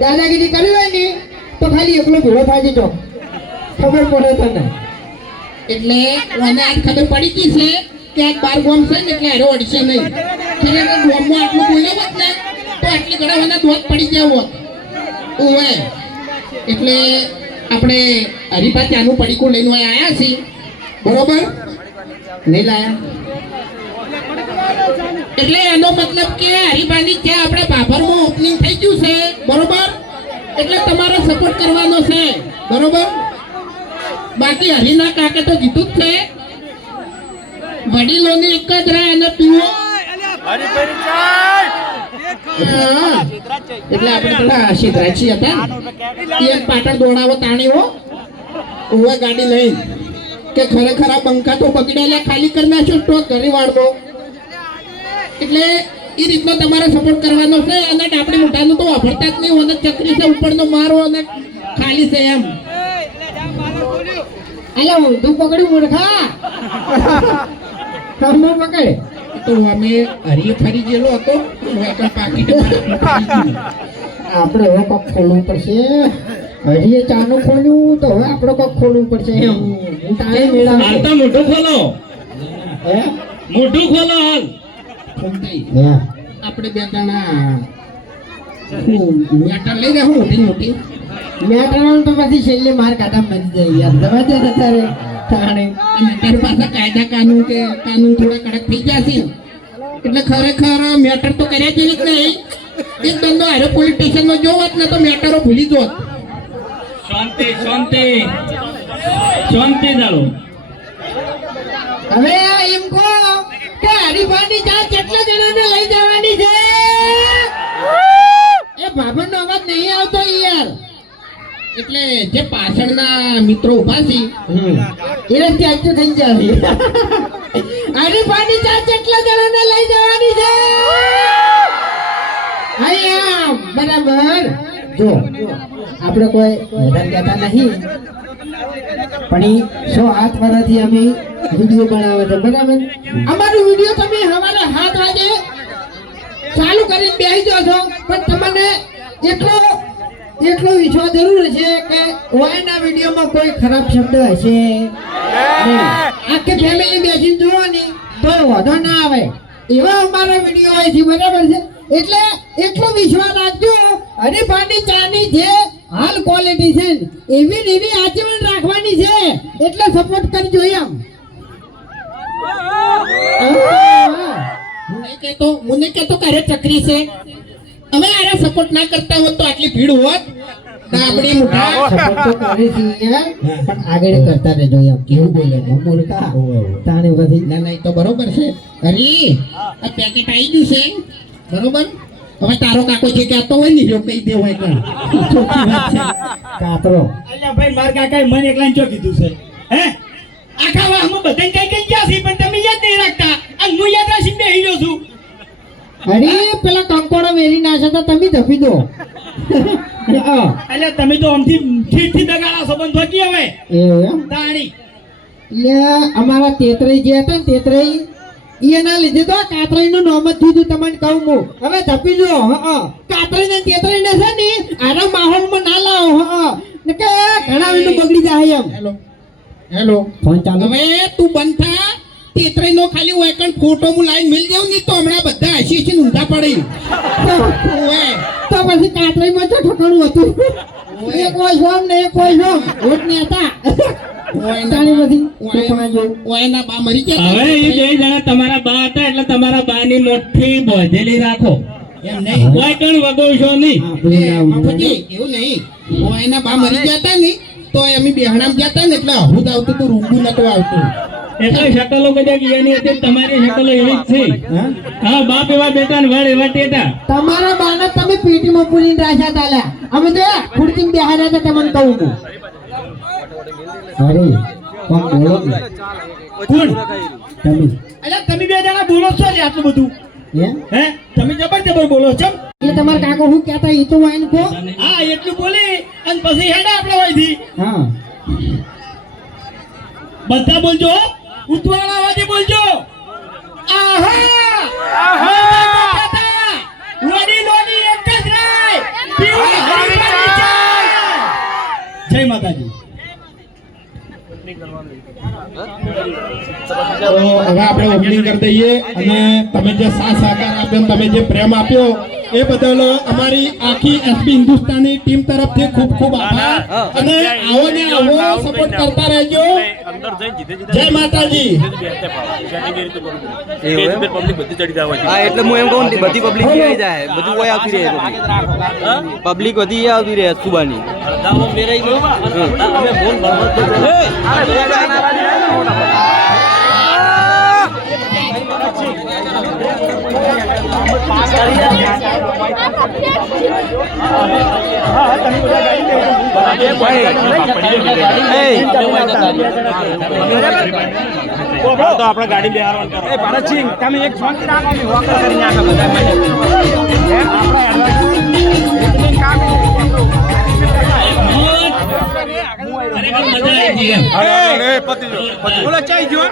દાદાગીરી કરી હોય ને તો ખાલી એકલો ભેળો થાય છે ખબર પડે તને એટલે મને આજ ખબર પડી ગઈ છે કે આ 12 ગોમ છે ને એટલે હેરો અડશે નહીં ખરેખર ગોમમાં આટલું બોલ્યો હોત ને તો આટલી ઘણા મને દોત પડી ગયા હોત ઓએ એટલે આપણે હરીફા ત્યાંનું પડીકું લઈને આવ્યા છીએ બરોબર નહીં લાયા એટલે એનો મતલબ કે હરીફાની ત્યાં આપણે બાભરમાં ઓપનિંગ થઈ ગયું છે બરોબર એટલે તમારે સપોર્ટ કરવાનો છે બરોબર બાકી હરીના કાકે તો જીતું જ છે વડીલોની એક જ રાહ અને પીવો એટલે આપણે પેલા સિદ્ધરાજી હતા એ પાટણ દોડાવો તાણીઓ ઓવે ગાડી લઈ કે ખરેખર આ બંકા તો બગડેલા ખાલી કરી નાખ્યો તો ઘરે વાળવો એટલે એ રીતનો તમારે સપોર્ટ કરવાનો છે અને ડાપડી મોઢાનું તો વાપરતા જ નહીં અને ચકરી છે ઉપરનો મારો અને ખાલી છે એમ અલ્યા ઊંધું પકડ્યું મૂર્ખા કમો પકડે તો અમે હરી ફરી ગયેલો હતો પાકીટ આપણે હવે કોક ખોલવું પડશે હરીએ ચાનું ખોલ્યું તો હવે આપણે કોક ખોલવું પડશે એમ તારે મેળા હાલ તો મોઢું ખોલો હે મોઢું ખોલો હાલ આપણે બે જણા મેટર લઈ રહ્યા મોટી મોટી મેટરનું તો પછી છેલ્લે માર કાઢા મરી જાય યાર દવા દે તારે તાણે મેટર પાછા કાયદા કાનૂન થોડા કડક થઈ ગયા છે એટલે ખરેખર મેટર તો કર્યા જેવી જ નહીં એક દંડો હારે પોલીસ સ્ટેશનમાં જોવત ને તો મેટરો ભૂલી જોત શાંતિ શાંતિ શાંતિ ચાલો હવે એમ કહો કે હરીફાની ચા કેટલા જણાને લઈ જવાની છે એ બાબરનો અવાજ નહીં આવતો યાર એટલે જે પાછળના મિત્રો ઉભા છે એને ત્યાં જ થઈ જાય હરીફાની ચા કેટલા જણાને લઈ જવાની છે હા બરાબર જો આપણે કોઈ વધારે કહેતા નહીં પણ 108 વર્ષથી અમે વિડીયો બનાવે છે બરાબર અમારો વિડીયો તમે સવારે 7 વાગે ચાલુ કરીને બેસી જાઓ છો પણ તમને એટલો વિશ્વાસ જરૂર છે કે ઓયના વિડીયોમાં કોઈ ખરાબ શબ્દ હશે આખી ફેમિલી બેસીને જોવાની તો વાંધો ના આવે એવા અમારા વિડીયો હોય છે બરાબર છે એટલે એટલો વિશ્વાસ રાખજો હરીફાની ચાની જે હાલ ક્વોલિટી છે એવી ને એવી આજીવન રાખવાની છે એટલે સપોર્ટ કરજો એમ મને કહેતો કરે ચકરી છે હવે આરે સપોર્ટ ના કરતા હોત તો આટલી ભીડ હોત ડાબડી મુઠા સપોર્ટ તો કરી છે પણ આગળ કરતા રહેજો એમ કેવું બોલે ને મૂર્ખા તાણે પછી ના ના તો બરોબર છે હરી આ પેકેટ આવી ગયું છે બરોબર હવે તારો કાકો જે કહેતો હોય ને જો કહી દે હોય કે ચોખ્ખી વાત છે કાતરો અલ્યા ભાઈ માર કાકાએ મને એકલાને ચો કીધું છે હે આખા વાહમાં બધાને કઈ ગયા છે પણ તમે યાદ નહીં રાખતા આ હું યાદ રાખીને બેહી ગયો છું અરે પેલા કંકોડો વેરી નાશે તો તમે ધપી દો અલ્યા તમે તો આમથી ઠીઠથી દગાડા સંબંધ થઈ ગયા હવે એમ તાણી એટલે અમારા તેતરાઈ જે હતા ને તેતરાઈ એના લીધે તો કાતરાઈ નું નામ જ દીધું તમને કહું હું હવે ધપી જો કાતરાઈ ને તેતરાઈ ને છે ને આના માહોલમાં ના લાવો ને કે ઘણા વિનું બગડી જાય એમ હેલો ફોન ચાલુ હવે તું બંધ થા તેતરાઈ નો ખાલી વેકન ફોટો હું લાઈન મિલ જાઉં ને તો હમણાં બધા હસી હસી ઊંધા પડી ઓએ તો પછી કાતરાઈ માં તો ઠકાણું હતું એક કોઈ જોમ ને એક કોઈ જોમ ઓટ ને હતા ઓયના બા મરી ગયા હવે એ બે જણા તમારા બા હતા એટલે તમારા બા ની મોટી બોધેલી રાખો એમ નહીં કોઈ કણ વગોશો નહીં બાપુજી એવું નહીં ઓયના બા મરી ગયા હતા ને તો અમે બેહણામ ગયા હતા ને એટલે અહુદ આવતું તો રૂંગું નતું આવતું એટલે શકલો કદાચ એની હતી તમારી શકલો એવી જ છે હા બાપ એવા બેટા ને વડ એવા ટેટા તમારા બાને તમે પેટીમાં પૂરીને રાખ્યા તાલ્યા અમે તો ખુરચીમાં બેહાર્યા હતા તમને કહું છું અરે કોણ બોલો કોણ તમે અલ્યા તમે બે જણા બોલો છો ને આટલું બધું હે તમે જબર બોલો છો એટલે તમારા કાકો હું કહેતા એ તો વાઈન કો હા એટલું બોલી અને પછી હેડા આપણે હોયથી હા બધા બોલજો ઉતવાળા અવાજે બોલજો આહા આહા વડીલોની એક જ રાહ જય માતાજી. તો હવે આપણે ઓપનિંગ કરી દઈએ અને તમે જે સાથ સહકાર આપ્યો અને તમે જે પ્રેમ આપ્યો એ બદલ અમારી આખી એસબી હિન્દુસ્તાની ટીમ તરફથી ખૂબ ખૂબ આભાર અને આવો ને આવો સપોર્ટ કરતા રહેજો. જય માતાજી. હા એટલે હું એમ કહું બધી પબ્લિક આવી જાય બધું કોઈ આવતી રહે પબ્લિક બધી આવતી રહે સુબાની તો આપણે ગાડી બેહારવાનું કરો ભરતસિંહ તમે એક ફોન રાખો વોકર કરીને આખા બધા ખરેખર મજા આવી ગઈ એમ. બોલો ચાઈ જો